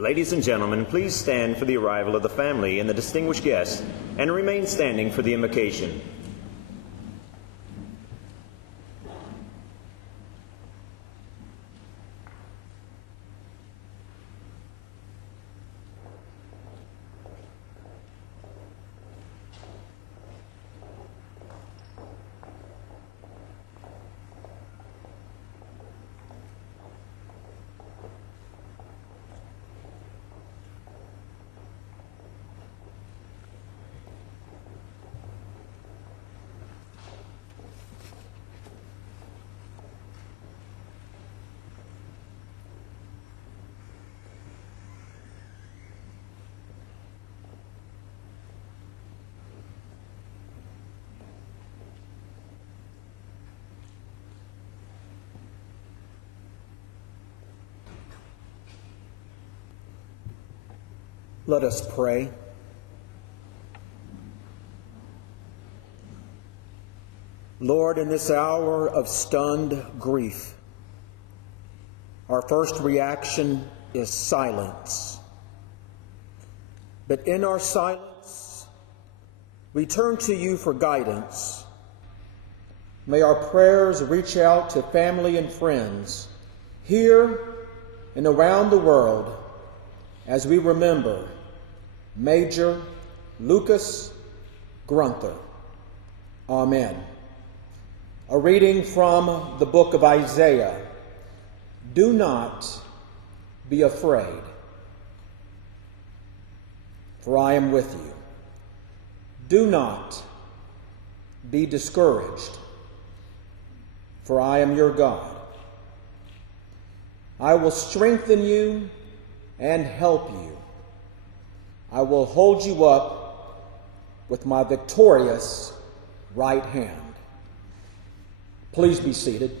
Ladies and gentlemen, please stand for the arrival of the family and the distinguished guests, and remain standing for the invocation. Let us pray. Lord, in this hour of stunned grief, our first reaction is silence. But in our silence, we turn to you for guidance. May our prayers reach out to family and friends here and around the world as we remember Major Lucas Gruenther. Amen. A reading from the book of Isaiah. Do not be afraid, for I am with you. Do not be discouraged, for I am your God. I will strengthen you and help you. I will hold you up with my victorious right hand. Please be seated.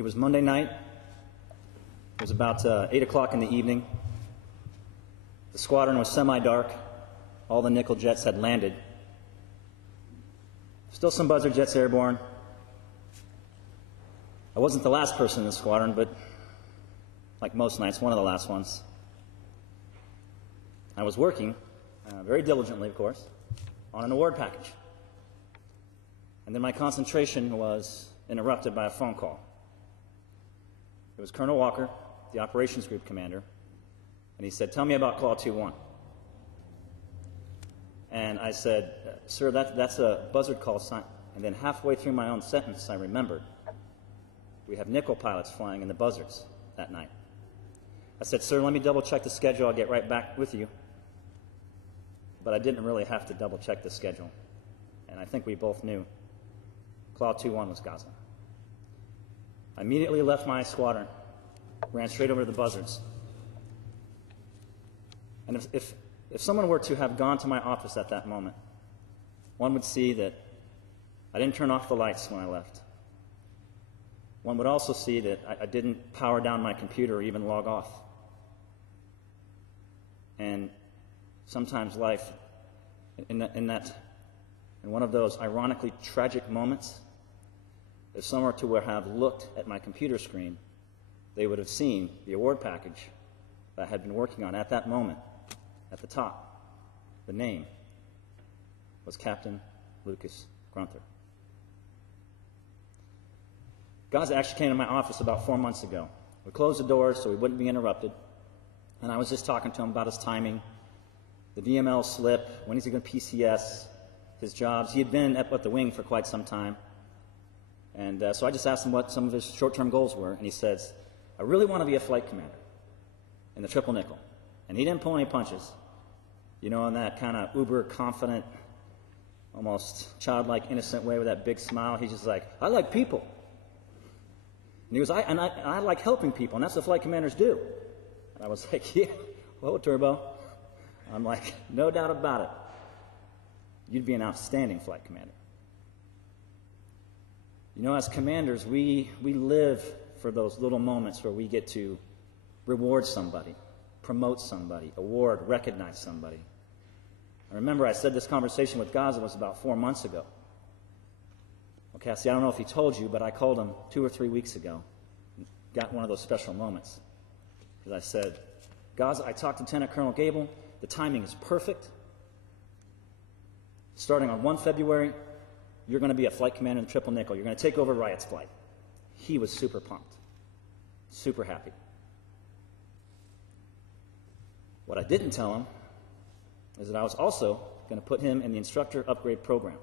It was Monday night. It was about 8 o'clock in the evening. The squadron was semi-dark. All the nickel jets had landed. Still some buzzard jets airborne. I wasn't the last person in the squadron, but like most nights, one of the last ones. I was working, very diligently, of course, on an award package. And then my concentration was interrupted by a phone call. It was Colonel Walker, the operations group commander, and he said, "Tell me about Claw 2-1." And I said, "Sir, that's a buzzard call sign." And then halfway through my own sentence, I remembered, we have nickel pilots flying in the buzzards that night. I said, "Sir, let me double check the schedule. I'll get right back with you." But I didn't really have to double check the schedule. And I think we both knew Claw 2-1 was Gaza. I immediately left my squadron, ran straight over to the buzzards. And if someone were to have gone to my office at that moment, one would see that I didn't turn off the lights when I left. One would also see that I didn't power down my computer or even log off. And sometimes life, in one of those ironically tragic moments, if someone were to have looked at my computer screen, they would have seen the award package that I had been working on at that moment. At the top, the name was Captain Lucas Gruenther. Gaza actually came to my office about 4 months ago. We closed the doors so we wouldn't be interrupted. And I was just talking to him about his timing, the VML slip, when he's going to PCS, his jobs. He had been at the wing for quite some time. And so I just asked him what some of his short-term goals were. And he says, "I really want to be a flight commander in the triple nickel." And he didn't pull any punches. You know, in that kind of uber confident, almost childlike, innocent way with that big smile. He's just like, "I like people." And he goes, I like helping people, and that's what flight commanders do. And I was like, "Yeah, whoa, Turbo." I'm like, "No doubt about it. You'd be an outstanding flight commander." You know, as commanders, we live for those little moments where we get to reward somebody, promote somebody, award, recognize somebody. I remember I said this conversation with Gaza was about 4 months ago. Okay, see, I don't know if he told you, but I called him 2 or 3 weeks ago. Got one of those special moments. Because I said, "Gaza, I talked to Lieutenant Colonel Gable. The timing is perfect. Starting on 1 February, you're going to be a flight commander in the triple nickel. You're going to take over Riot's flight." He was super pumped, super happy. What I didn't tell him is that I was also going to put him in the instructor upgrade program.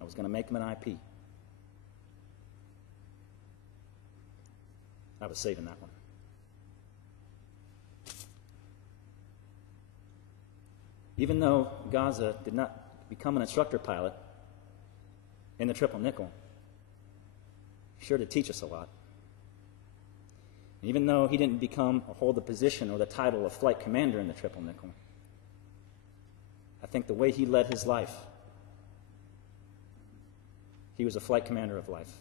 I was going to make him an IP. I was saving that one. Even though Gaza did not become an instructor pilot in the triple nickel, he sure did teach us a lot. And even though he didn't become or hold the position or the title of flight commander in the triple nickel, I think the way he led his life, he was a flight commander of life.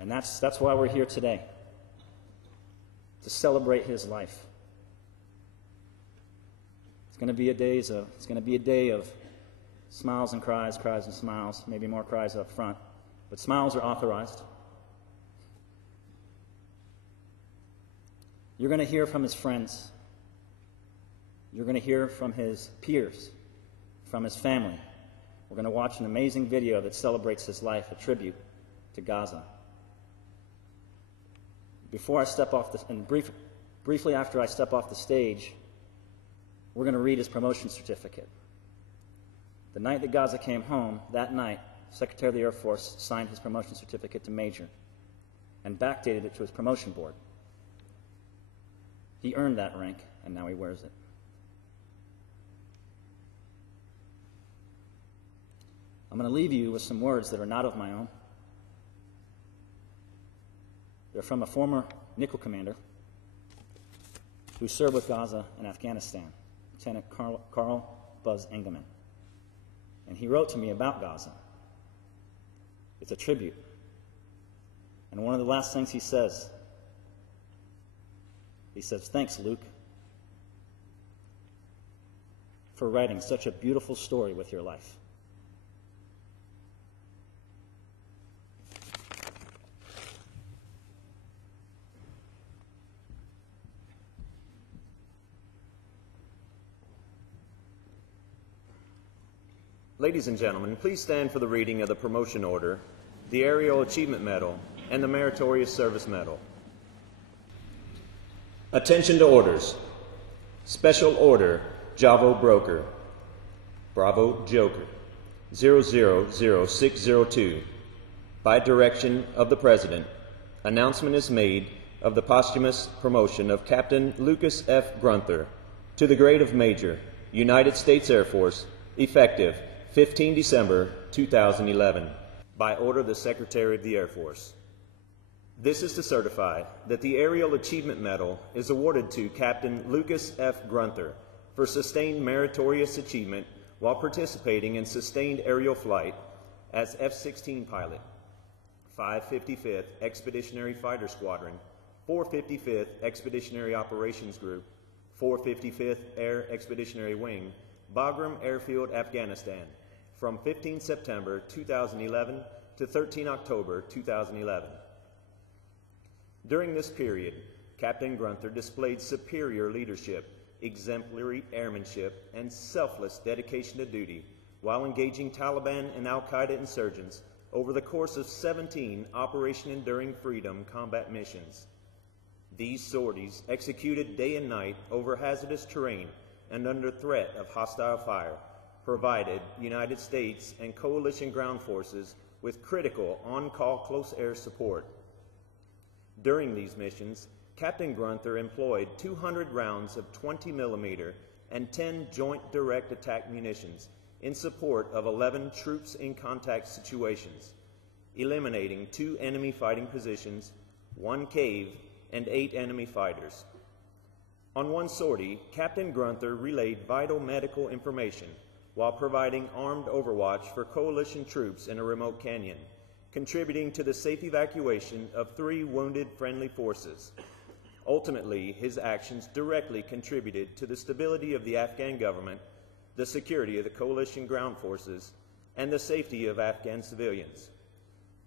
And that's why we're here today, to celebrate his life. It's going to be a day of smiles and cries, cries and smiles, maybe more cries up front, but smiles are authorized. You're going to hear from his friends. You're going to hear from his peers, from his family. We're going to watch an amazing video that celebrates his life, a tribute to Gaza. Before I step off briefly after I step off the stage, we're going to read his promotion certificate. The night that Gaza came home, that night, Secretary of the Air Force signed his promotion certificate to Major and backdated it to his promotion board. He earned that rank, and now he wears it. I'm going to leave you with some words that are not of my own. They're from a former nickel commander who served with Gaza in Afghanistan, Lieutenant Carl Buzz Engelman. And he wrote to me about Gaza. It's a tribute And one of the last things he says, "Thanks, Luke, for writing such a beautiful story with your life." Ladies and gentlemen, please stand for the reading of the Promotion Order, the Aerial Achievement Medal, and the Meritorious Service Medal. Attention to orders. Special Order, Javo Broker, Bravo Joker, 000602. By direction of the President, announcement is made of the posthumous promotion of Captain Lucas F. Gruenther to the grade of Major, United States Air Force, effective 15 December 2011. By order of the Secretary of the Air Force. This is to certify that the Aerial Achievement Medal is awarded to Captain Lucas F. Gruenther for sustained meritorious achievement while participating in sustained aerial flight as F-16 pilot, 555th Expeditionary Fighter Squadron, 455th Expeditionary Operations Group, 455th Air Expeditionary Wing, Bagram Airfield, Afghanistan, from 15 September 2011 to 13 October 2011. During this period, Captain Gruenther displayed superior leadership, exemplary airmanship, and selfless dedication to duty while engaging Taliban and Al-Qaeda insurgents over the course of 17 Operation Enduring Freedom combat missions. These sorties, executed day and night over hazardous terrain and under threat of hostile fire, provided United States and coalition ground forces with critical on-call close air support. During these missions, Captain Gruenther employed 200 rounds of 20 millimeter and 10 joint direct attack munitions in support of 11 troops in contact situations, eliminating 2 enemy fighting positions, 1 cave, and 8 enemy fighters. On one sortie, Captain Gruenther relayed vital medical information while providing armed overwatch for coalition troops in a remote canyon, contributing to the safe evacuation of 3 wounded friendly forces. Ultimately, his actions directly contributed to the stability of the Afghan government, the security of the coalition ground forces, and the safety of Afghan civilians.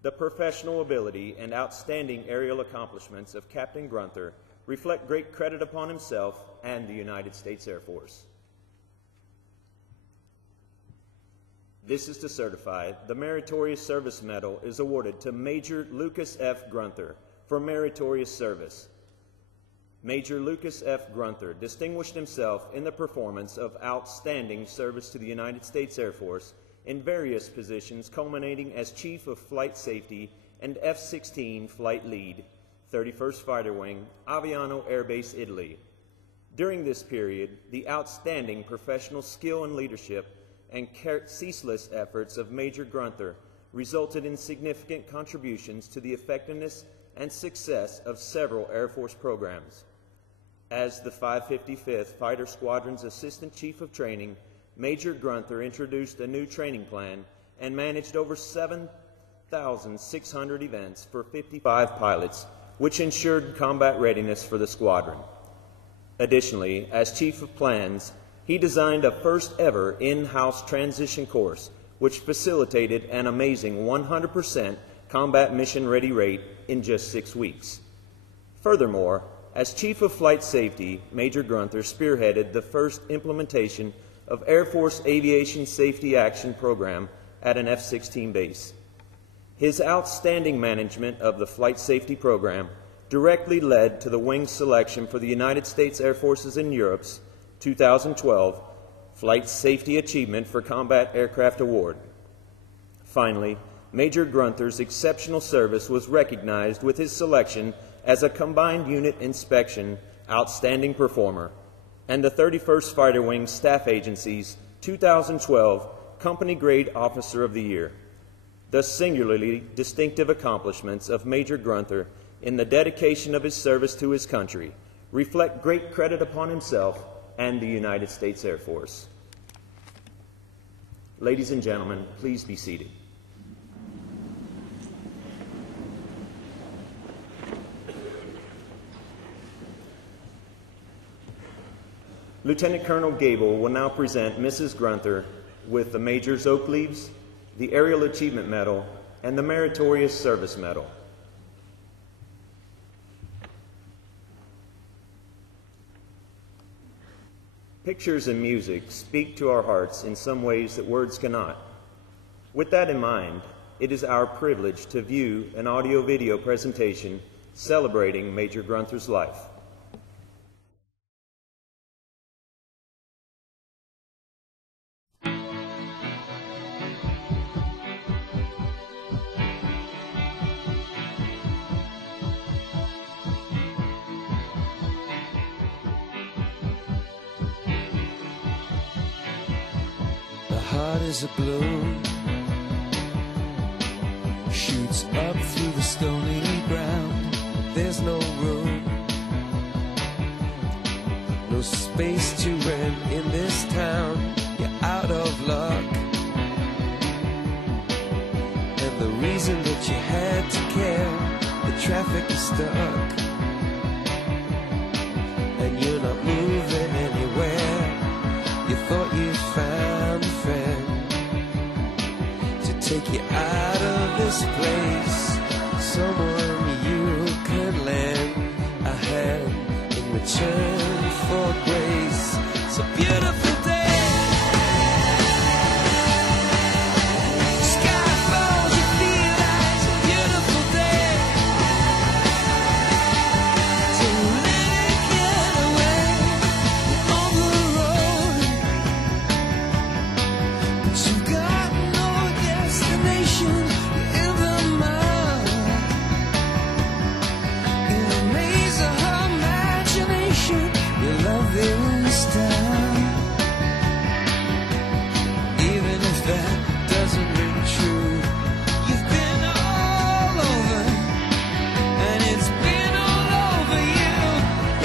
The professional ability and outstanding aerial accomplishments of Captain Gruenther reflect great credit upon himself and the United States Air Force. This is to certify the Meritorious Service Medal is awarded to Major Lucas F. Gruenther for meritorious service. Major Lucas F. Gruenther distinguished himself in the performance of outstanding service to the United States Air Force in various positions, culminating as Chief of Flight Safety and F-16 Flight Lead, 31st Fighter Wing, Aviano Air Base, Italy. During this period, the outstanding professional skill and leadership and ceaseless efforts of Major Gruenther resulted in significant contributions to the effectiveness and success of several Air Force programs. As the 555th Fighter Squadron's Assistant Chief of Training, Major Gruenther introduced a new training plan and managed over 7,600 events for 55 pilots, which ensured combat readiness for the squadron. Additionally, as Chief of Plans, he designed a first-ever in-house transition course, which facilitated an amazing 100% combat mission-ready rate in just 6 weeks. Furthermore, as Chief of Flight Safety, Major Gruenther spearheaded the first implementation of Air Force Aviation Safety Action Program at an F-16 base. His outstanding management of the Flight Safety Program directly led to the wing selection for the United States Air Forces in Europe's 2012 Flight Safety Achievement for Combat Aircraft Award. Finally, Major Gruenther's exceptional service was recognized with his selection as a Combined Unit Inspection Outstanding Performer and the 31st Fighter Wing Staff Agency's 2012 Company Grade Officer of the Year. The singularly distinctive accomplishments of Major Gruenther in the dedication of his service to his country reflect great credit upon himself and the United States Air Force. Ladies and gentlemen, please be seated. Lieutenant Colonel Gable will now present Mrs. Gruenther with the Major's Oak Leaves, the Aerial Achievement Medal, and the Meritorious Service Medal. Pictures and music speak to our hearts in some ways that words cannot. With that in mind, it is our privilege to view an audio-video presentation celebrating Major Gruenther's life. Heart is a balloon, shoots up through the stony ground. There's no room, no space to rent in this town. You're out of luck, and the reason that you had to care, the traffic is stuck, and you're not moving anywhere. You thought you found a friend to take you out of this place, someone you can lend a hand in return for grace. It's a beautiful day. Sky falls, you feel like it's a beautiful day. So let it get away on the road. You've got no destination in the mud. In the maze of her imagination, your love this town. Even if that doesn't ring true, you've been all over, and it's been all over you.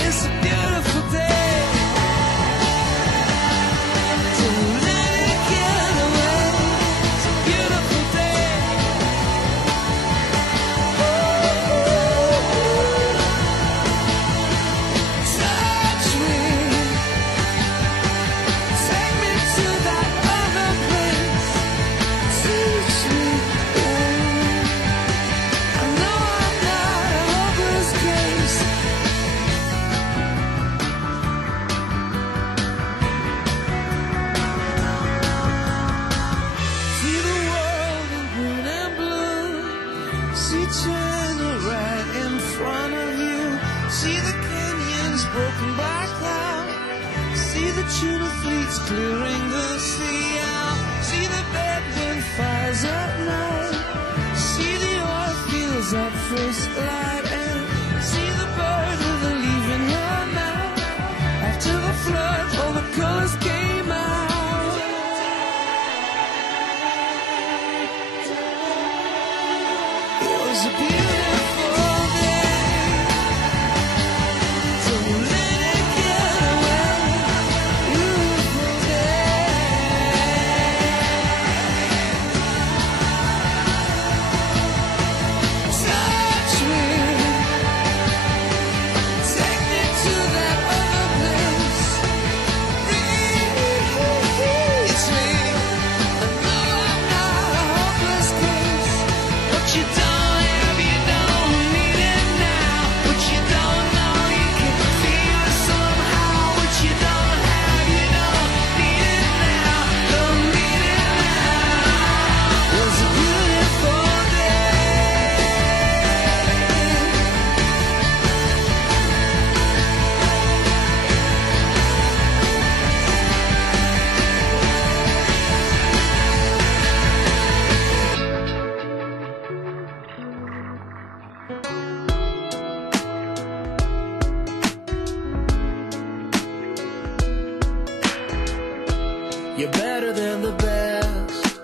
It's a beautiful day. So let it get away. It's a beautiful day. Touch me, take me to that other place. Teach me, I know I'm not a hopeless case. See the world in green and blue. See China right in front of you. See the canyons broken by cloud. See the tuna fleets clearing the sea out. See the bedroom fires at night. See the oil fields at first light. And see the bird with a leaf in her mouth. After the flood, all the colors came out. It was a beautiful day. So let it get away. Beautiful day. Touch me, take me to that other place. Reach me. I know I'm not a hopeless case. What you don't have, you don't need it now. What you don't know, you can feel it somehow. What you don't have, you don't need it now. Don't need it now. It was a beautiful day. You're better than the best.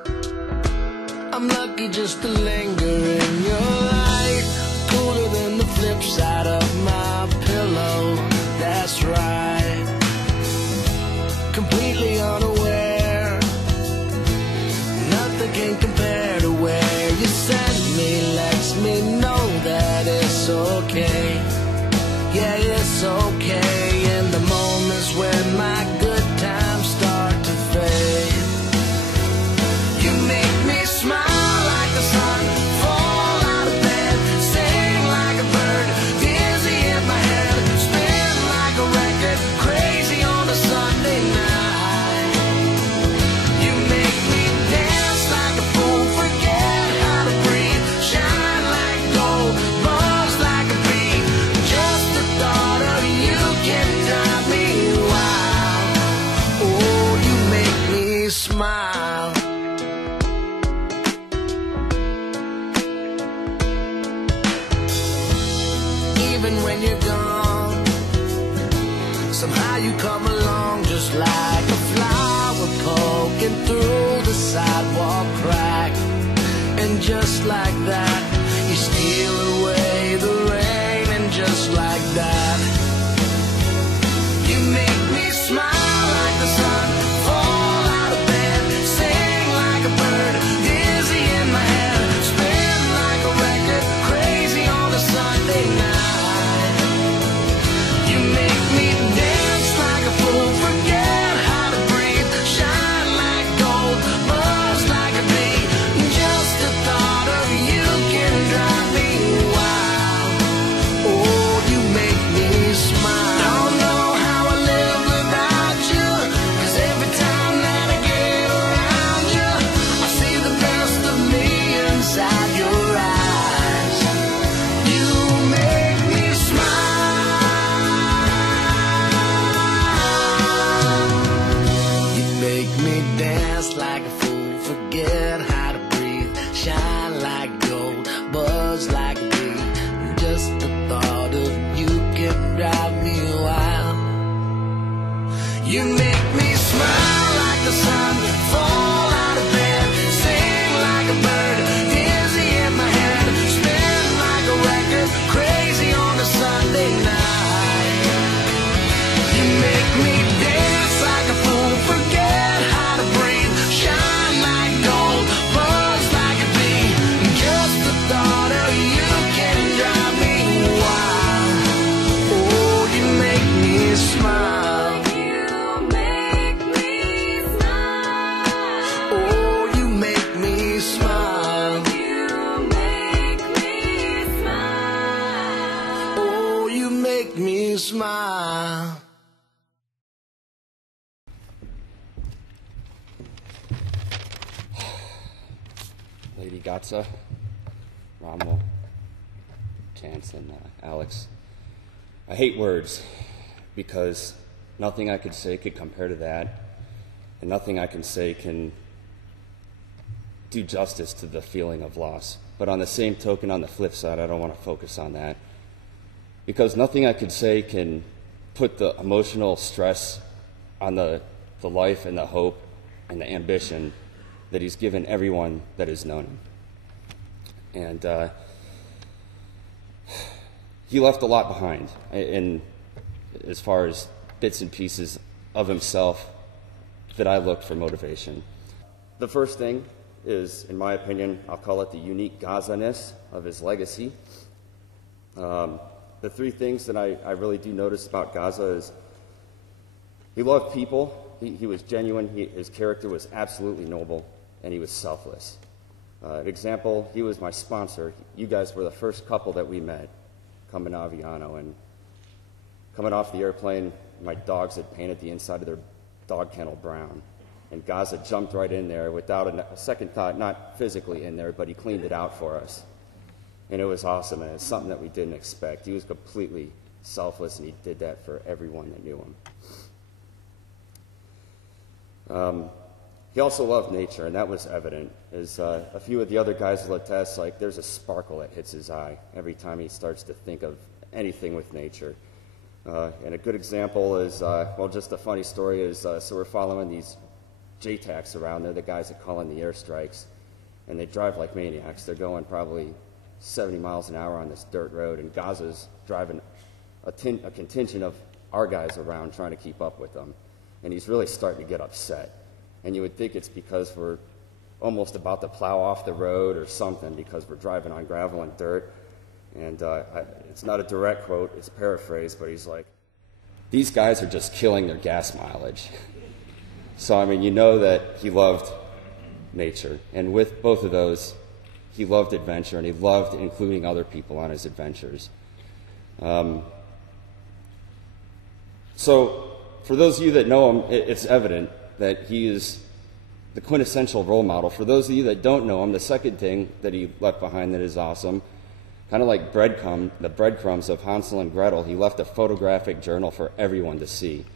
I'm lucky just to linger in your light. Cooler than the flip side of my pillow. That's right. Completely unaware. Nothing can compare to where you send me. Lets me know that it's okay. Yeah, it's okay. In the moments when my Somehow you come along just like a flower poking through the sidewalk crack. And just like that, you steal away the rain. And just like that, you make me smile like the sun, fall out of bed, sing like a bird, dizzy in my head, spin like a record, crazy on a Sunday night. You make me dance like a fool, forget how to breathe, shine like gold, buzz like a bee. Just the thought of you can drive me wild. Oh, you make me smile. Don't know how I live without you, 'cause every time that I get around you, I see the best of me inside your eyes. You make me smile. You make me dance like a fool, forget how to breathe, shine like gold, buzz like a bee. Just the thought of you can drive me wild. You make me smile like the sun, fall out of bed, sing like a bird, dizzy in my head, spin like a record, crazy on a Sunday night. You make me dance like a fool, forget how to breathe, shine like gold, buzz like a bee. Just the thought of you can drive me wild. Oh, you make me smile. Oh, you make me smile. Oh, you make me smile. Lady Gatsa, Rommel, Chance, and Alex. I hate words because nothing I could say could compare to that, and nothing I can say can do justice to the feeling of loss. But on the same token, on the flip side, I don't want to focus on that, because nothing I could say can put the emotional stress on the life and the hope and the ambition that he's given everyone that has known him. And he left a lot behind in as far as bits and pieces of himself that I looked for motivation. The first thing is, in my opinion, I'll call it the unique Gaza-ness of his legacy. The three things that I really do notice about Gaza is he loved people, he was genuine, his character was absolutely noble, and he was selfless. An example, he was my sponsor. You guys were the first couple that we met coming to Aviano, and coming off the airplane, my dogs had painted the inside of their dog kennel brown. And Gaza jumped right in there without a second thought, not physically in there, but he cleaned it out for us. And it was awesome, and it's something that we didn't expect. He was completely selfless, and he did that for everyone that knew him. He also loved nature, and that was evident. As a few of the other guys will attest, like there's a sparkle that hits his eye every time he starts to think of anything with nature. And a good example is, well, just a funny story is, so we're following these JTACs around. They're the guys that call in the airstrikes, and they drive like maniacs. They're going probably 70 miles an hour on this dirt road, and Gaza's driving a contingent of our guys around trying to keep up with them. And he's really starting to get upset. And you would think it's because we're almost about to plow off the road or something, because we're driving on gravel and dirt. And it's not a direct quote, it's paraphrased, but he's like, these guys are just killing their gas mileage. So, I mean, you know that he loved nature. And with both of those, he loved adventure, and he loved including other people on his adventures. So, for those of you that know him, it's evident that he is the quintessential role model. For those of you that don't know him, the second thing that he left behind that is awesome, kind of like the breadcrumbs of Hansel and Gretel, he left a photographic journal for everyone to see.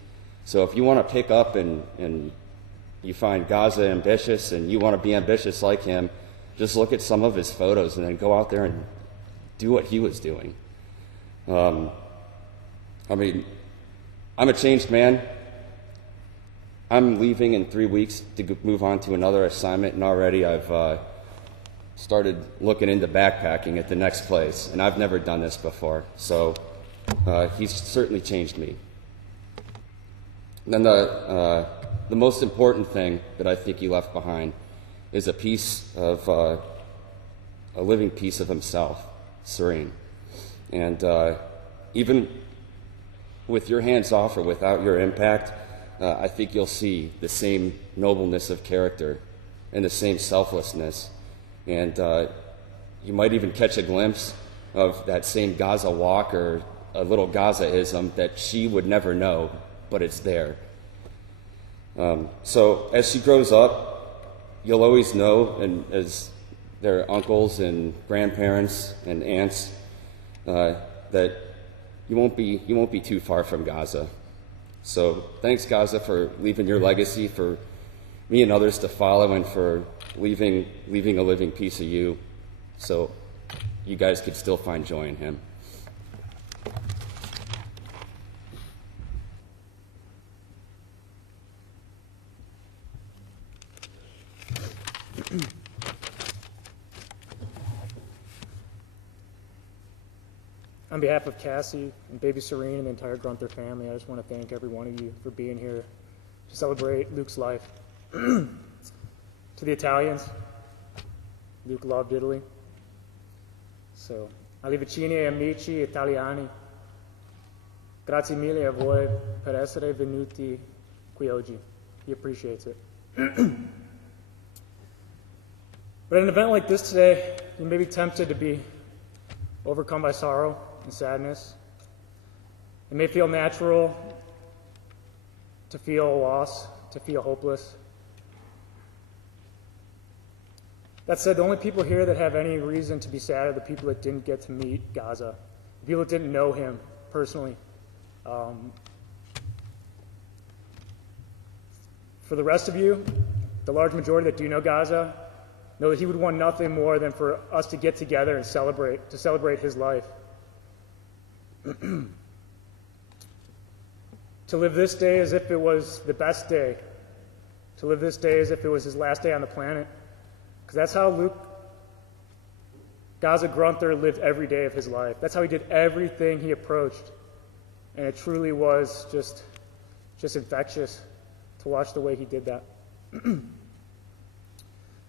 So if you want to pick up and you find Gaza ambitious and you want to be ambitious like him, just look at some of his photos and then go out there and do what he was doing. I mean, I'm a changed man. I'm leaving in 3 weeks to move on to another assignment, and already I've started looking into backpacking at the next place, and I've never done this before, so he's certainly changed me. And then the most important thing that I think he left behind is a living piece of himself, serene. And even with your hands off or without your impact, I think you'll see the same nobleness of character and the same selflessness. And you might even catch a glimpse of that same Gaza walk or a little Gaza-ism that she would never know, but it's there. So as she grows up, you'll always know, and as their uncles and grandparents and aunts, that you won't be too far from Gaza. So thanks, Gaza, for leaving your legacy for me and others to follow, and for leaving a living piece of you, so you guys could still find joy in him. On behalf of Cassie and baby Serene and the entire Gruenther family, I just want to thank every one of you for being here to celebrate Luke's life. To the Italians, Luke loved Italy. So, alle vicine e amici italiani, grazie mille a voi per essere venuti qui oggi. He appreciates it. But at an event like this today, you may be tempted to be overcome by sorrow and sadness. It may feel natural to feel lost, to feel hopeless. That said, the only people here that have any reason to be sad are the people that didn't get to meet Gaza, the people that didn't know him personally. For the rest of you, the large majority that do know Gaza, know that he would want nothing more than for us to get together and celebrate his life. To live this day as if it was the best day. To live this day as if it was his last day on the planet. Because that's how Luke Gaza Gruenther lived every day of his life. That's how he did everything he approached. And it truly was just infectious to watch the way he did that.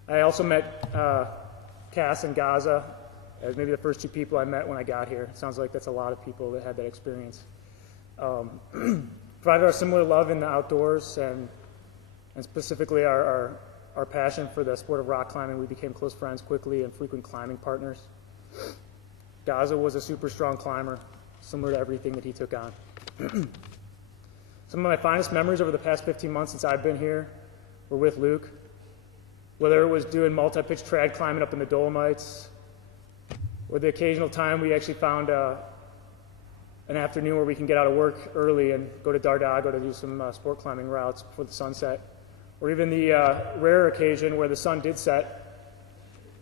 I also met Cass and Gaza as maybe the first two people I met when I got here. It sounds like that's a lot of people that had that experience. Provided our similar love in the outdoors and specifically our passion for the sport of rock climbing, we became close friends quickly and frequent climbing partners. Gaza was a super strong climber, similar to everything that he took on. Some of my finest memories over the past 15 months since I've been here were with Luke. Whether it was doing multi-pitch trad climbing up in the Dolomites, or the occasional time we actually found an afternoon where we can get out of work early and go to Dardago to do some sport climbing routes before the sunset, or even the rare occasion where the sun did set,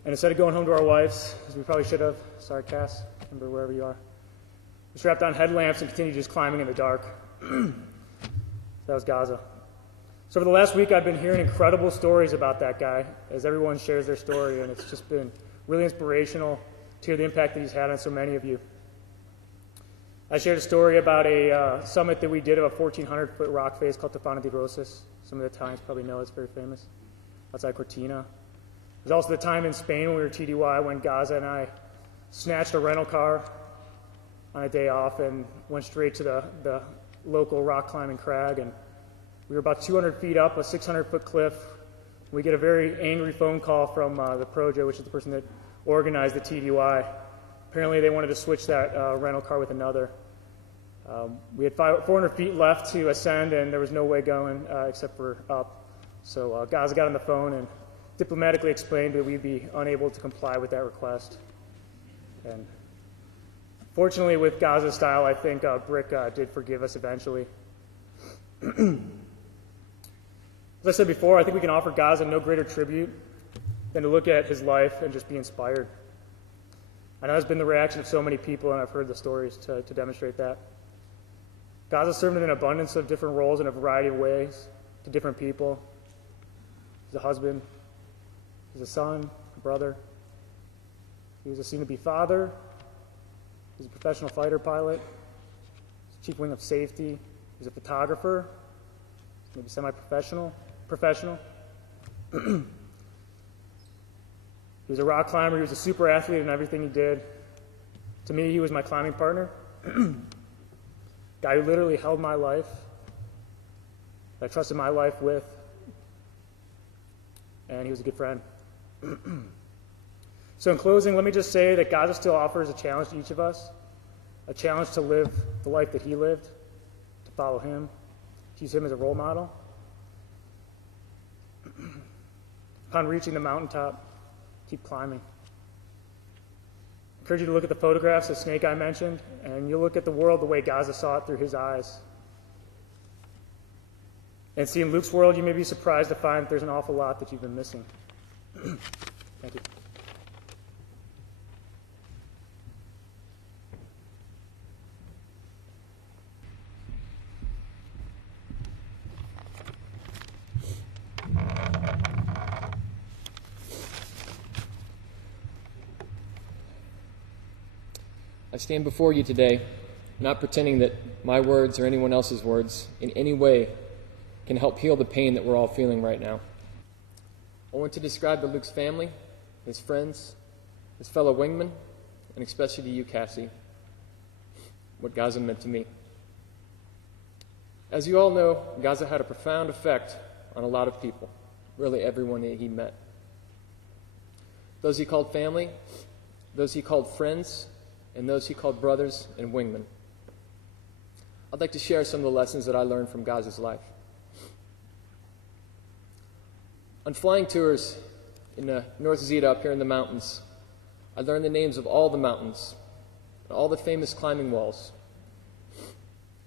and instead of going home to our wives, as we probably should have, sorry Cass, remember wherever you are, we strapped on headlamps and continued just climbing in the dark. That was Gaza. So for the last week, I've been hearing incredible stories about that guy as everyone shares their story, and it's just been really inspirational to hear the impact that he's had on so many of you. I shared a story about a summit that we did of a 1,400-foot rock face called Tofana di Rosas. Some of the Italians probably know it's very famous, outside Cortina. There's also the time in Spain when we were TDY when Gaza and I snatched a rental car on a day off and went straight to the local rock climbing crag, and we were about 200 feet up a 600-foot cliff. We get a very angry phone call from the Projo, which is the person that organized the TDY. Apparently they wanted to switch that rental car with another. We had 400 feet left to ascend, and there was no way going except for up. So Gaza got on the phone and diplomatically explained that we'd be unable to comply with that request. And fortunately, with Gaza's style, I think Brick did forgive us eventually. As I said before, I think we can offer Gaza no greater tribute than to look at his life and just be inspired. I know that's been the reaction of so many people, and I've heard the stories to demonstrate that. Gaza served in an abundance of different roles in a variety of ways to different people. He's a husband, he's a son, a brother. He was a soon-to-be father. He's a professional fighter pilot. He's a chief wing of safety. He's a photographer, maybe semi-professional. He was a rock climber. He was a super athlete in everything he did. To me, he was my climbing partner. Guy who literally held my life, that I trusted my life with, and he was a good friend. So in closing, let me just say that Gaza still offers a challenge to each of us, a challenge to live the life that he lived, to follow him, to use him as a role model. Upon reaching the mountaintop, keep climbing. I encourage you to look at the photographs that Snake Eye mentioned, and you'll look at the world the way Gaza saw it through his eyes. And see, in Luke's world, you may be surprised to find that there's an awful lot that you've been missing. Thank you. I stand before you today, not pretending that my words or anyone else's words in any way can help heal the pain that we're all feeling right now. I want to describe to Luke's family, his friends, his fellow wingmen, and especially to you, Cassie, what Gaza meant to me. As you all know, Gaza had a profound effect on a lot of people, really everyone that he met. Those he called family, those he called friends, and those he called brothers and wingmen. I'd like to share some of the lessons that I learned from Gaza's life. On flying tours in North Zeta up here in the mountains, I learned the names of all the mountains, and all the famous climbing walls,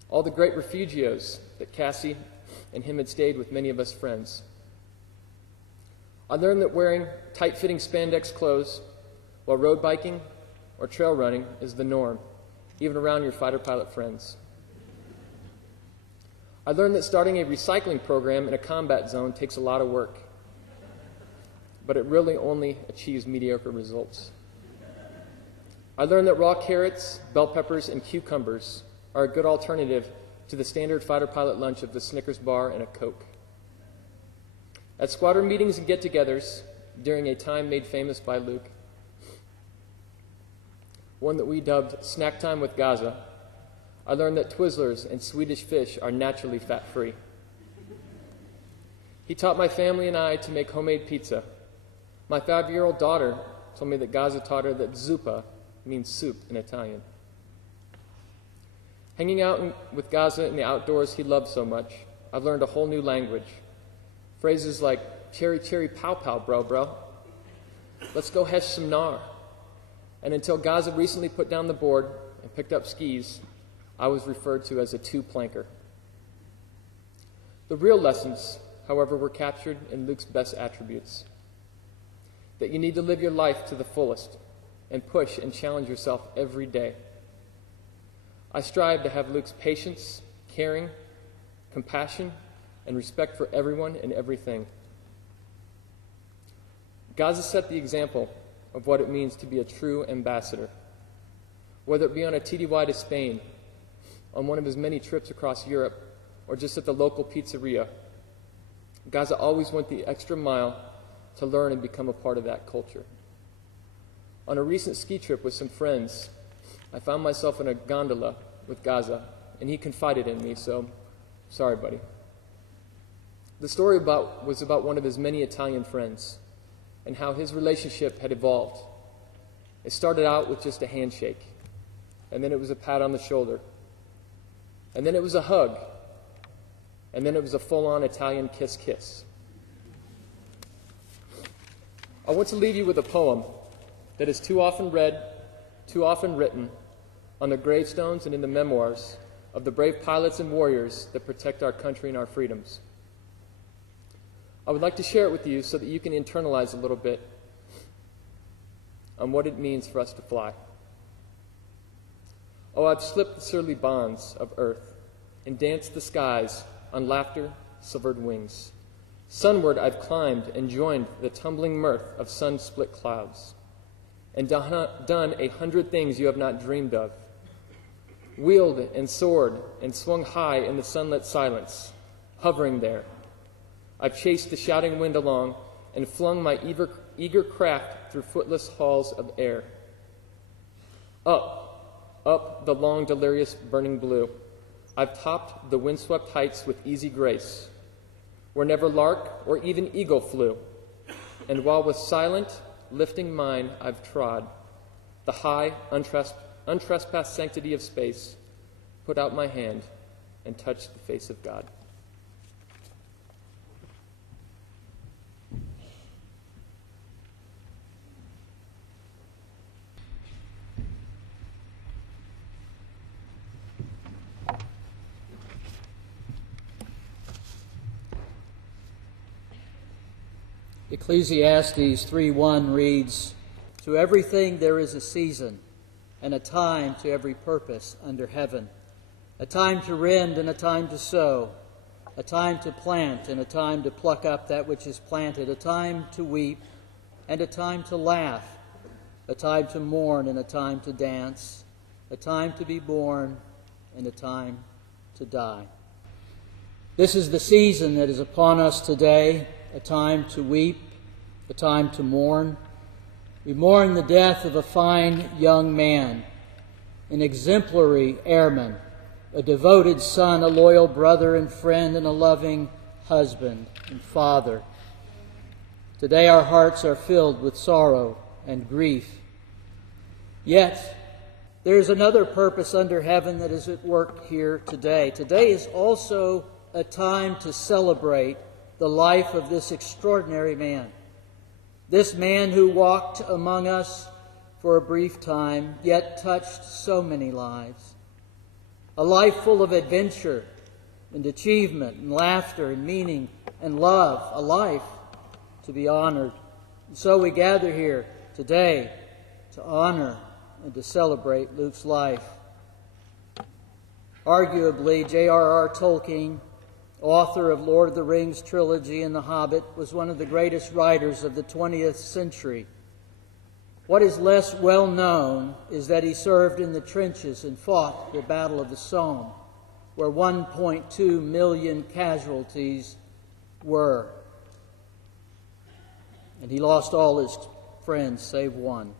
all the great refugios that Cassie and him had stayed with many of us friends. I learned that wearing tight-fitting spandex clothes while road biking or trail running is the norm, even around your fighter pilot friends. I learned that starting a recycling program in a combat zone takes a lot of work, but it really only achieves mediocre results. I learned that raw carrots, bell peppers, and cucumbers are a good alternative to the standard fighter pilot lunch of the Snickers bar and a Coke. At squadron meetings and get-togethers, during a time made famous by Luke, one that we dubbed Snack Time with Gaza, I learned that Twizzlers and Swedish fish are naturally fat-free. He taught my family and I to make homemade pizza. My 5-year-old daughter told me that Gaza taught her that zuppa means soup in Italian. Hanging out with Gaza in the outdoors he loved so much, I've learned a whole new language. Phrases like, cherry, cherry, pow, pow, bro. Let's go hesh some gnar. And until Gaza recently put down the board and picked up skis, I was referred to as a two-planker. The real lessons, however, were captured in Luke's best attributes. That you need to live your life to the fullest and push and challenge yourself every day. I strive to have Luke's patience, caring, compassion, and respect for everyone and everything. Gaza set the example of what it means to be a true ambassador. Whether it be on a TDY to Spain, on one of his many trips across Europe, or just at the local pizzeria, Gaza always went the extra mile to learn and become a part of that culture. On a recent ski trip with some friends, I found myself in a gondola with Gaza, and he confided in me, so sorry, buddy. The story was about one of his many Italian friends and how his relationship had evolved. It started out with just a handshake, and then it was a pat on the shoulder, and then it was a hug, and then it was a full-on Italian kiss. I want to leave you with a poem that is too often read, too often written, on the gravestones and in the memoirs of the brave pilots and warriors that protect our country and our freedoms. I would like to share it with you so that you can internalize a little bit on what it means for us to fly. Oh, I've slipped the surly bonds of earth and danced the skies on laughter-silvered wings. Sunward I've climbed and joined the tumbling mirth of sun-split clouds, and done 100 things you have not dreamed of. Wheeled and soared and swung high in the sunlit silence, hovering there. I've chased the shouting wind along and flung my eager craft through footless halls of air. Up the long, delirious, burning blue, I've topped the windswept heights with easy grace, where never lark or even eagle flew, and while with silent, lifting mind I've trod the high, untrespassed sanctity of space, put out my hand and touched the face of God. Ecclesiastes 3:1 reads, "To everything there is a season, and a time to every purpose under heaven, a time to rend and a time to sow, a time to plant and a time to pluck up that which is planted, a time to weep and a time to laugh, a time to mourn and a time to dance, a time to be born and a time to die." This is the season that is upon us today, a time to weep, a time to mourn. We mourn the death of a fine young man, an exemplary airman, a devoted son, a loyal brother and friend, and a loving husband and father. Today our hearts are filled with sorrow and grief. Yet there is another purpose under heaven that is at work here today. Today is also a time to celebrate the life of this extraordinary man. This man who walked among us for a brief time, yet touched so many lives. A life full of adventure and achievement and laughter and meaning and love. A life to be honored. And so we gather here today to honor and to celebrate Luke's life. Arguably, J.R.R. Tolkien, author of Lord of the Rings trilogy and The Hobbit, was one of the greatest writers of the 20th century. What is less well known is that he served in the trenches and fought the Battle of the Somme, where 1.2 million casualties were. And he lost all his friends save one.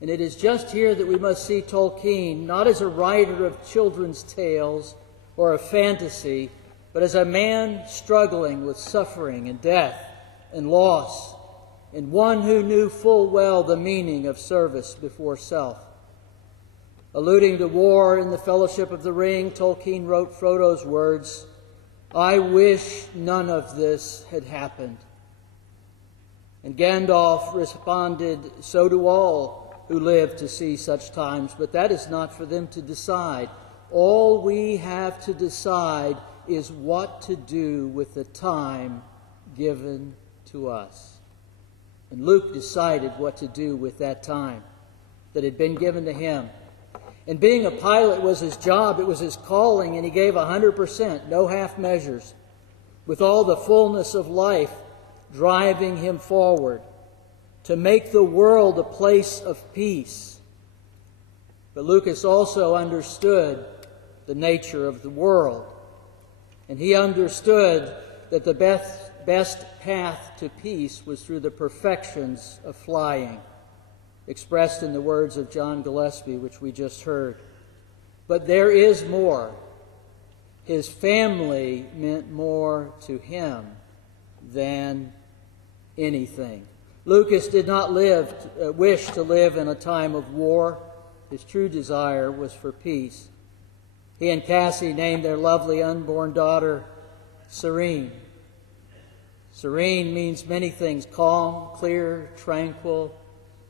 And it is just here that we must see Tolkien not as a writer of children's tales or of fantasy, but as a man struggling with suffering and death and loss, and one who knew full well the meaning of service before self. Alluding to war in the Fellowship of the Ring, Tolkien wrote Frodo's words, "I wish none of this had happened." And Gandalf responded, "So do all who live to see such times, but that is not for them to decide. All we have to decide is what to do with the time given to us." And Luke decided what to do with that time that had been given to him. And being a pilot was his job, it was his calling, and he gave 100%, no half measures, with all the fullness of life driving him forward to make the world a place of peace. But Lucas also understood the nature of the world. And he understood that the best path to peace was through the perfections of flying, expressed in the words of John Gillespie, which we just heard. But there is more. His family meant more to him than anything. Lucas did not wish to live in a time of war. His true desire was for peace. He and Cassie named their lovely unborn daughter Serene. Serene means many things: calm, clear, tranquil,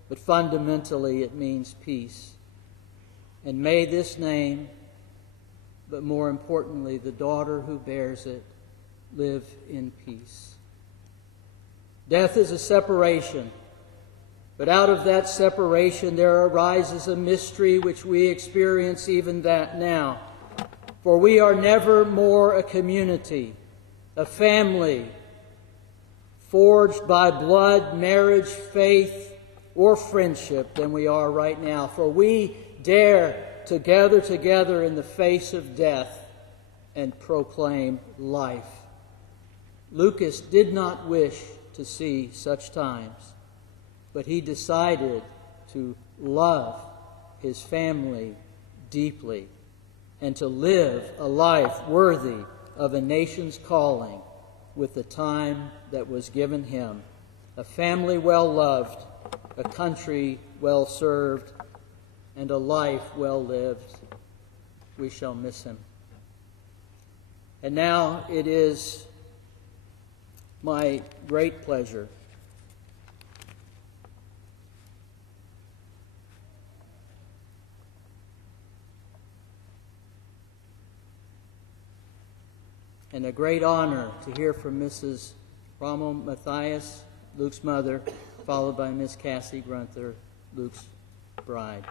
but fundamentally it means peace. And may this name, but more importantly, the daughter who bears it, live in peace. Death is a separation, but out of that separation there arises a mystery which we experience even that now. For we are never more a community, a family, forged by blood, marriage, faith, or friendship than we are right now. For we dare to gather together in the face of death and proclaim life. Lucas did not wish to see such times, but he decided to love his family deeply and to live a life worthy of a nation's calling with the time that was given him. A family well loved, a country well served, and a life well lived. We shall miss him. And now it is my great pleasure and a great honor to hear from Mrs. Rommel Matthias, Luke's mother, followed by Miss Cassie Gruenther, Luke's bride.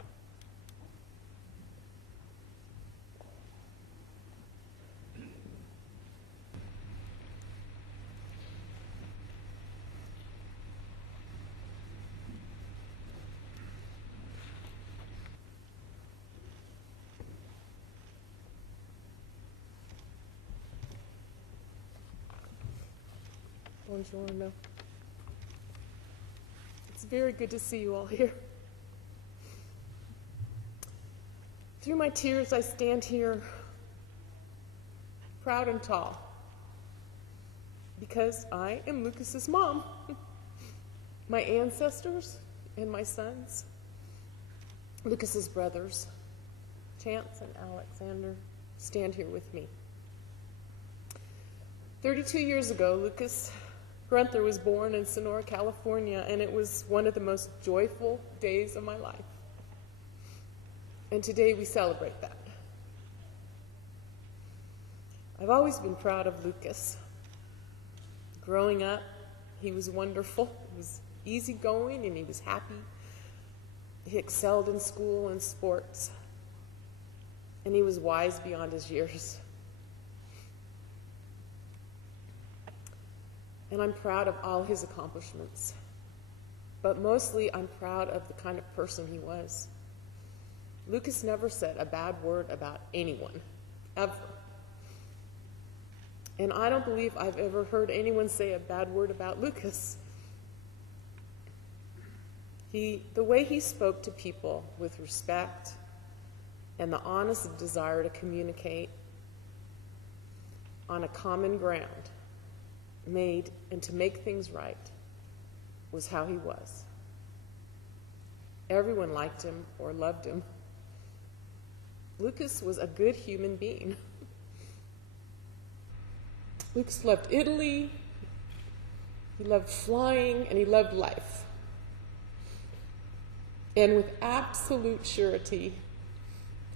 Buongiorno. It's very good to see you all here. Through my tears, I stand here proud and tall because I am Lucas's mom. My ancestors and my sons, Lucas's brothers, Chance and Alexander, stand here with me. 32 years ago, Lucas Gruenther was born in Sonora, California, and it was one of the most joyful days of my life. And today we celebrate that. I've always been proud of Lucas. Growing up, he was wonderful. He was easygoing and he was happy. He excelled in school and sports. And he was wise beyond his years. And I'm proud of all his accomplishments. But mostly I'm proud of the kind of person he was. Lucas never said a bad word about anyone, ever. And I don't believe I've ever heard anyone say a bad word about Lucas. The way he spoke to people with respect and the honest desire to communicate on a common ground and to make things right was how he was. Everyone liked him or loved him. Lucas was a good human being. Lucas loved Italy, he loved flying, and he loved life. And with absolute surety,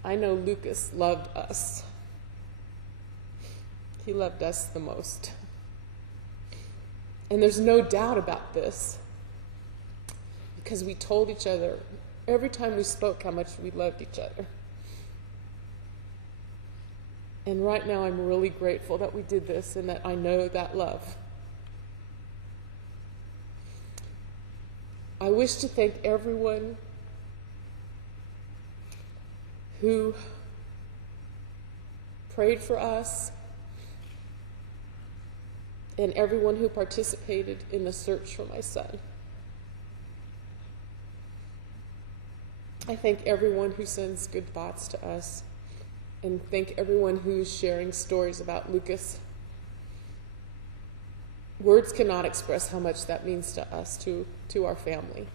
I know Lucas loved us. He loved us the most. And there's no doubt about this, because we told each other every time we spoke how much we loved each other. And right now I'm really grateful that we did this and that I know that love. I wish to thank everyone who prayed for us and everyone who participated in the search for my son. I thank everyone who sends good thoughts to us, and thank everyone who is sharing stories about Lucas. Words cannot express how much that means to us, to our family.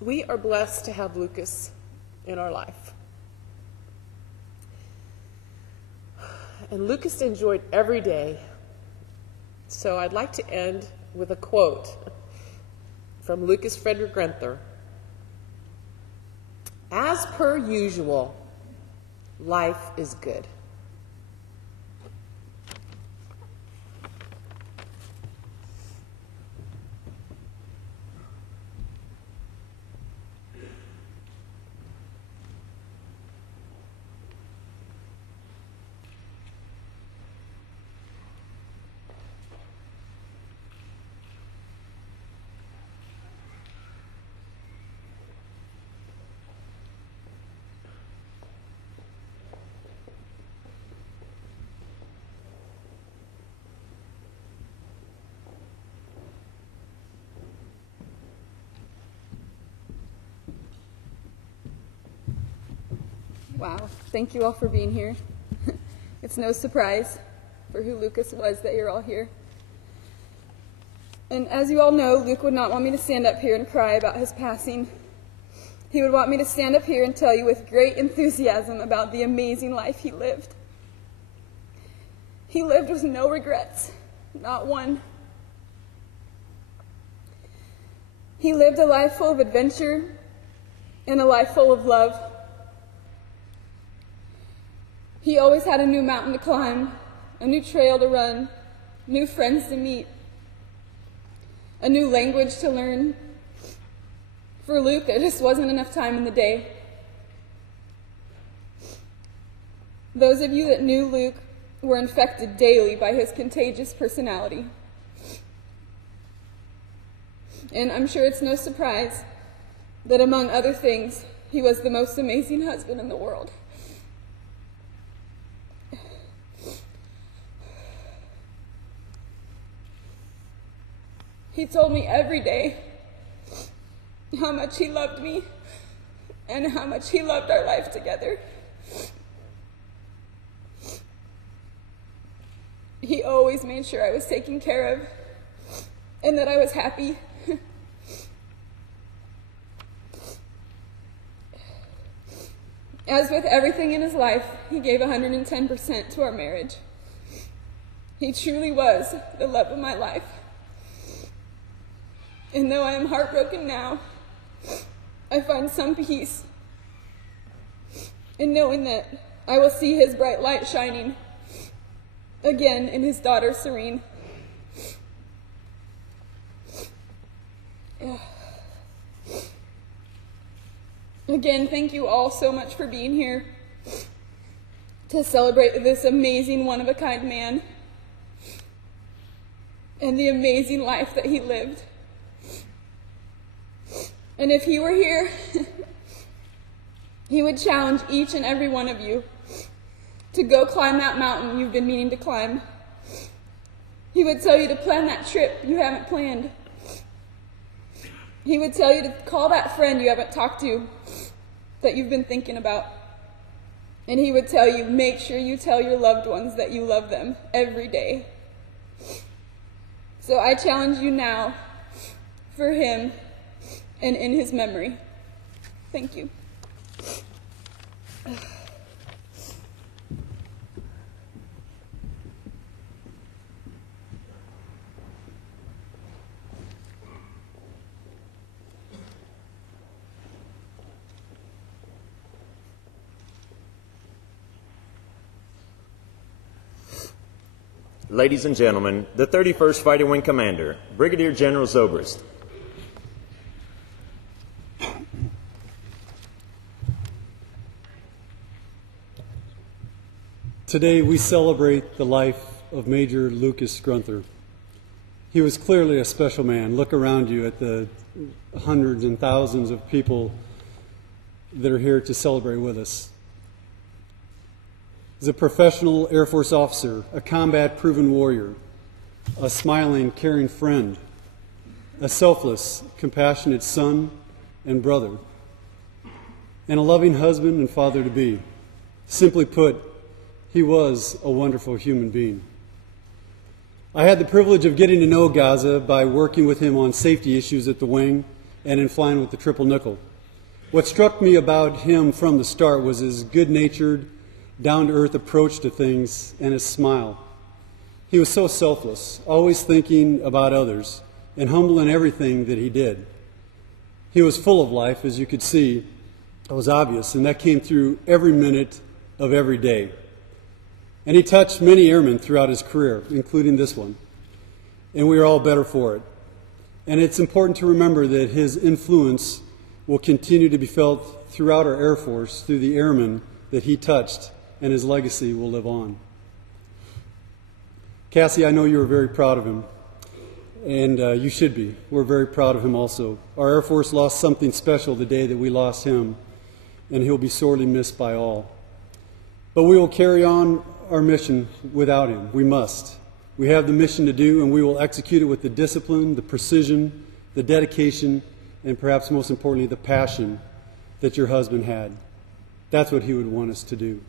We are blessed to have Lucas in our life. And Lucas enjoyed every day. So I'd like to end with a quote from Lucas Frederick Gruenther. As per usual, life is good. Wow, thank you all for being here. It's no surprise for who Lucas was that you're all here. And as you all know, Luke would not want me to stand up here and cry about his passing. He would want me to stand up here and tell you with great enthusiasm about the amazing life he lived. He lived with no regrets, not one. He lived a life full of adventure and a life full of love. He always had a new mountain to climb, a new trail to run, new friends to meet, a new language to learn. For Luke, there just wasn't enough time in the day. Those of you that knew Luke were infected daily by his contagious personality. And I'm sure it's no surprise that among other things, he was the most amazing husband in the world. He told me every day how much he loved me and how much he loved our life together. He always made sure I was taken care of and that I was happy. As with everything in his life, he gave 110% to our marriage. He truly was the love of my life. And though I am heartbroken now, I find some peace in knowing that I will see his bright light shining again in his daughter, Serene. Again, thank you all so much for being here to celebrate this amazing one-of-a-kind man and the amazing life that he lived. And if he were here, he would challenge each and every one of you to go climb that mountain you've been meaning to climb. He would tell you to plan that trip you haven't planned. He would tell you to call that friend you haven't talked to that you've been thinking about. And he would tell you, make sure you tell your loved ones that you love them every day. So I challenge you now for him and in his memory. Thank you. Ladies and gentlemen, the 31st Fighting Wing Commander, Brigadier General Zobrist. Today we celebrate the life of Major Lucas Gruenther. He was clearly a special man. Look around you at the hundreds and thousands of people that are here to celebrate with us. He's a professional Air Force officer, a combat-proven warrior, a smiling, caring friend, a selfless, compassionate son and brother, and a loving husband and father-to-be. Simply put, he was a wonderful human being. I had the privilege of getting to know Gaza by working with him on safety issues at the wing and in flying with the Triple Nickel. What struck me about him from the start was his good-natured, down-to-earth approach to things and his smile. He was so selfless, always thinking about others, and humble in everything that he did. He was full of life, as you could see. It was obvious, and that came through every minute of every day. And he touched many airmen throughout his career, including this one, and we are all better for it. And it's important to remember that his influence will continue to be felt throughout our Air Force through the airmen that he touched, and his legacy will live on. Cassie, I know you are very proud of him, and you should be. We're very proud of him also. Our Air Force lost something special the day that we lost him, and he'll be sorely missed by all. But we will carry on our mission without him. We must. We have the mission to do, and we will execute it with the discipline, the precision, the dedication, and perhaps most importantly, the passion that your husband had. That's what he would want us to do.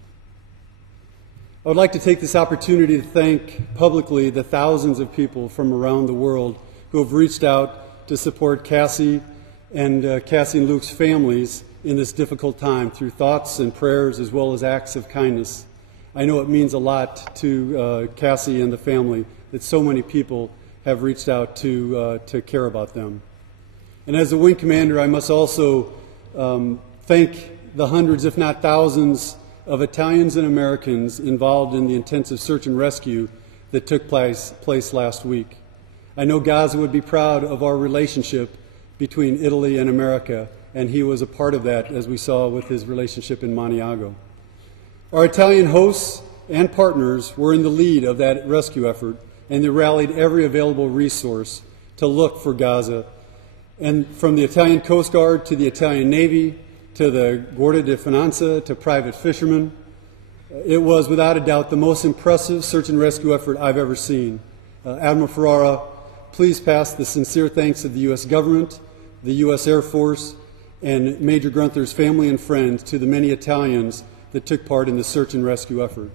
I would like to take this opportunity to thank publicly the thousands of people from around the world who have reached out to support Cassie and Luke's families in this difficult time through thoughts and prayers as well as acts of kindness. I know it means a lot to Cassie and the family that so many people have reached out to care about them. And as a wing commander, I must also thank the hundreds, if not thousands, of Italians and Americans involved in the intensive search and rescue that took place last week. I know Gaza would be proud of our relationship between Italy and America, and he was a part of that, as we saw with his relationship in Maniago. Our Italian hosts and partners were in the lead of that rescue effort, and they rallied every available resource to look for Gaza. And from the Italian Coast Guard to the Italian Navy, to the Guardia di Finanza, to private fishermen, it was without a doubt the most impressive search and rescue effort I've ever seen. Admiral Ferrara, please pass the sincere thanks of the U.S. government, the U.S. Air Force, and Major Gruenther's family and friends to the many Italians that took part in the search and rescue effort.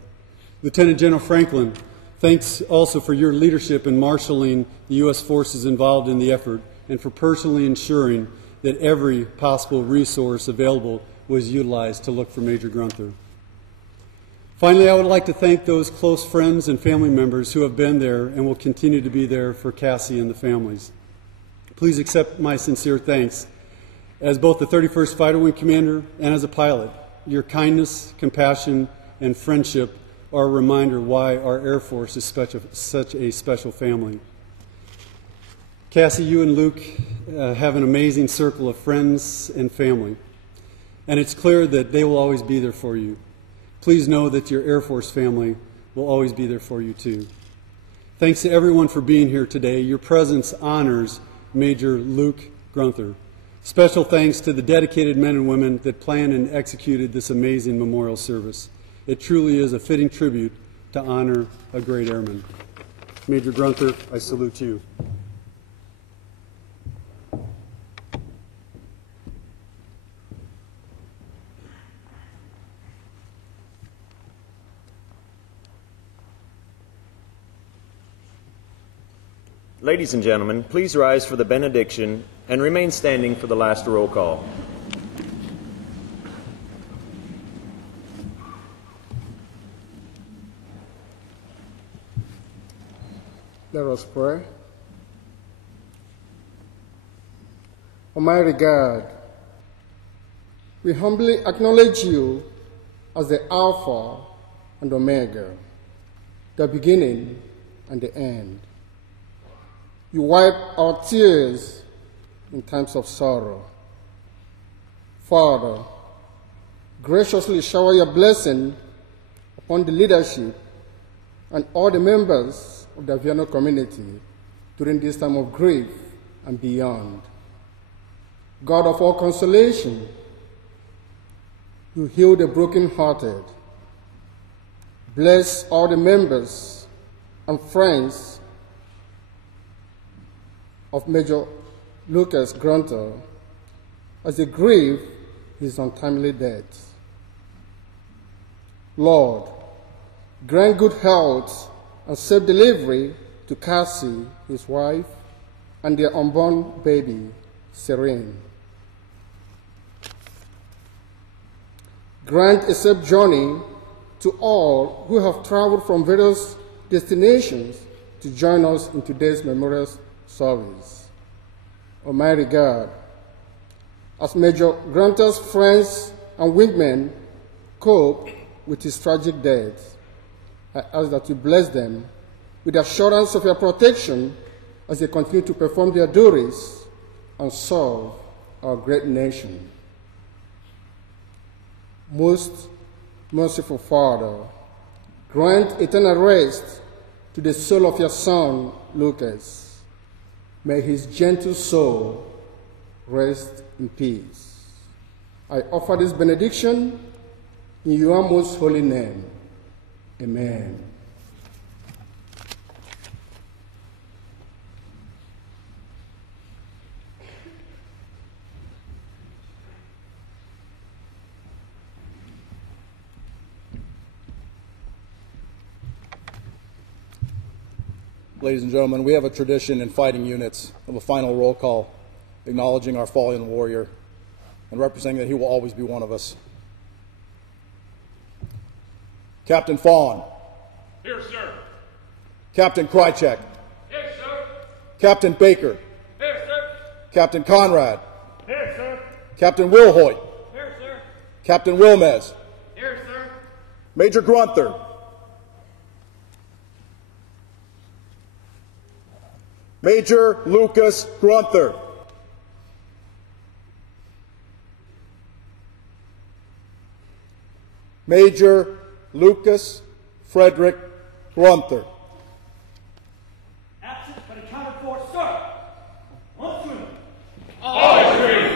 Lieutenant General Franklin, thanks also for your leadership in marshaling the U.S. forces involved in the effort and for personally ensuring that every possible resource available was utilized to look for Major Gruenther. Finally, I would like to thank those close friends and family members who have been there and will continue to be there for Cassie and the families. Please accept my sincere thanks. As both the 31st Fighter Wing Commander and as a pilot, your kindness, compassion, and friendship are a reminder why our Air Force is such a special family. Cassie, you and Luke have an amazing circle of friends and family, and it's clear that they will always be there for you. Please know that your Air Force family will always be there for you too. Thanks to everyone for being here today. Your presence honors Major Luke Gruenther. Special thanks to the dedicated men and women that planned and executed this amazing memorial service. It truly is a fitting tribute to honor a great airman. Major Gruenther, I salute you. Ladies and gentlemen, please rise for the benediction and remain standing for the last roll call. Let us pray. Almighty God, we humbly acknowledge you as the Alpha and Omega, the beginning and the end. You wipe our tears in times of sorrow. Father, graciously shower your blessing upon the leadership and all the members of the Aviano community during this time of grief and beyond. God of all consolation, you heal the brokenhearted. Bless all the members and friends of Major Lucas Gruenther as they grieve his untimely death. Lord, grant good health and safe delivery to Cassie, his wife, and their unborn baby, Serene. Grant a safe journey to all who have traveled from various destinations to join us in today's memorial service. Almighty God, as Major Gruenther's friends and wingmen cope with his tragic death, I ask that you bless them with the assurance of your protection as they continue to perform their duties and serve our great nation. Most merciful Father, grant eternal rest to the soul of your son, Lucas. May his gentle soul rest in peace. I offer this benediction in your most holy name. Amen. Ladies and gentlemen, we have a tradition in fighting units of a final roll call, acknowledging our fallen warrior and representing that he will always be one of us. Captain Fawn. Here, sir. Captain Krychek. Here, sir. Captain Baker. Here, sir. Captain Conrad. Here, sir. Captain Wilhoit. Here, sir. Captain Wilmez. Here, sir. Major Gruenther. Major Lucas Gruenther. Major Lucas Frederick Gruenther. Absent but accounted for, sir. On to him. Always ready.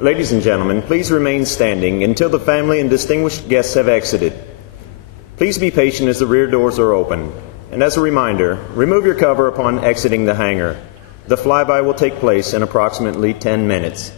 Ladies and gentlemen, please remain standing until the family and distinguished guests have exited. Please be patient as the rear doors are open. And as a reminder, remove your cover upon exiting the hangar. The flyby will take place in approximately 10 minutes.